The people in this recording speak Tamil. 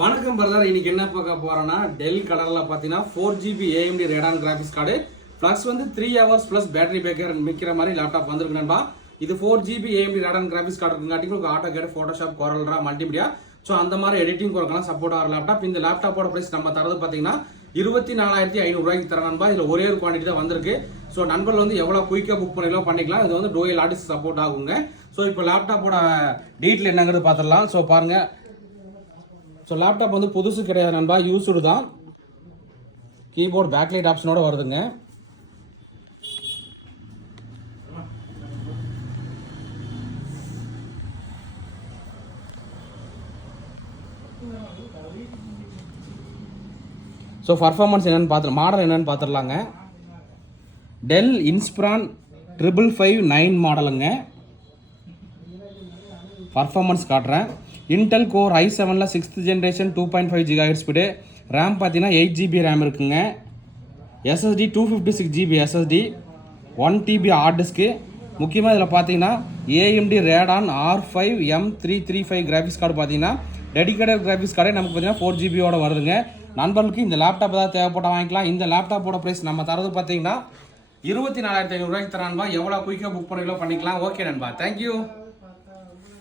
வணக்கம் பிரதர், இன்னைக்கு என்ன பார்க்க போறோம்னா டெல் கலர்ல பாத்தீங்கன்னா 4GB AMD Radeon graphics card plus 3 hours plus battery பேக்கர் மிக்கிற மாதிரி லேப்டாப் வந்திருக்கு நண்பா. இது 4GB AMD Radeon graphics card இருக்குங்காட்டி உங்களுக்கு AutoCAD, Photoshop, COREL multimedia so அந்த மாதிரி எடிட்டிங் ஒர்க்கெல்லாம் சப்போர்ட் ஆகிற லேப்டாப். இந்த லேப்டாப்போட பிரைஸ் நம்ம தரது பார்த்தீங்கன்னா 24,500 தர நண்பா. இதில் ஒரே ஒரு குவான்டிட்டி தான் வந்திருக்கு. ஸோ நண்பர்கள் வந்து எவ்வளோ குயிக்காக புக் பண்ணிக்கலாம். இது வந்து டூயல் ஆர்டிஸ்ட் சப்போர்ட் ஆகுங்க. ஸோ இப்போ லேப்டாப்போட டீட்டெயில் என்னங்கிறது பார்த்துடலாம். ஸோ பாருங்க, ஸோ லேப்டாப் வந்து புதுசு கிடையாது நண்பா, யூஸ்டு தான். கீபோர்டு பேக்லைட் ஆப்ஷனோட வருதுங்க. ஸோ பர்ஃபார்மன்ஸ் என்னன்னு பார்த்து மாடல் என்னன்னு பார்த்துடலாங்க. டெல் இன்ஸ்பிரான் 555-9 மாடலுங்க. பர்ஃபார்மன்ஸ் காட்டுறேன். இன்டெல் கோர் i7ல 6th generation 2.5 GHz speed. RAM பார்த்தீங்கன்னா 8GB ரேம் இருக்குங்க. SSD 256GB SSD, 1TB hard disk. முக்கியமாக இதில் பார்த்தீங்கன்னா AMD Radeon R5 M335 graphics card பார்த்தீங்கன்னா டெடிகேட்டட் கிராஃபிக்ஸ் கார்டே நமக்கு பார்த்தீங்கன்னா 4GBயோட வருதுங்க. நண்பர்களுக்கு இந்த லேப்டாப் ஏதாவது தேவைப்பட்ட வாங்கிக்கலாம். இந்த லேப்டாப்போட ப்ரைஸ் நம்ம தரது பார்த்தீங்கன்னா 24,500 தரான்பா. எவ்வளோ குயிக்காக புக் பண்ணிக்கலாம். ஓகே நண்பா, தேங்க்யூ.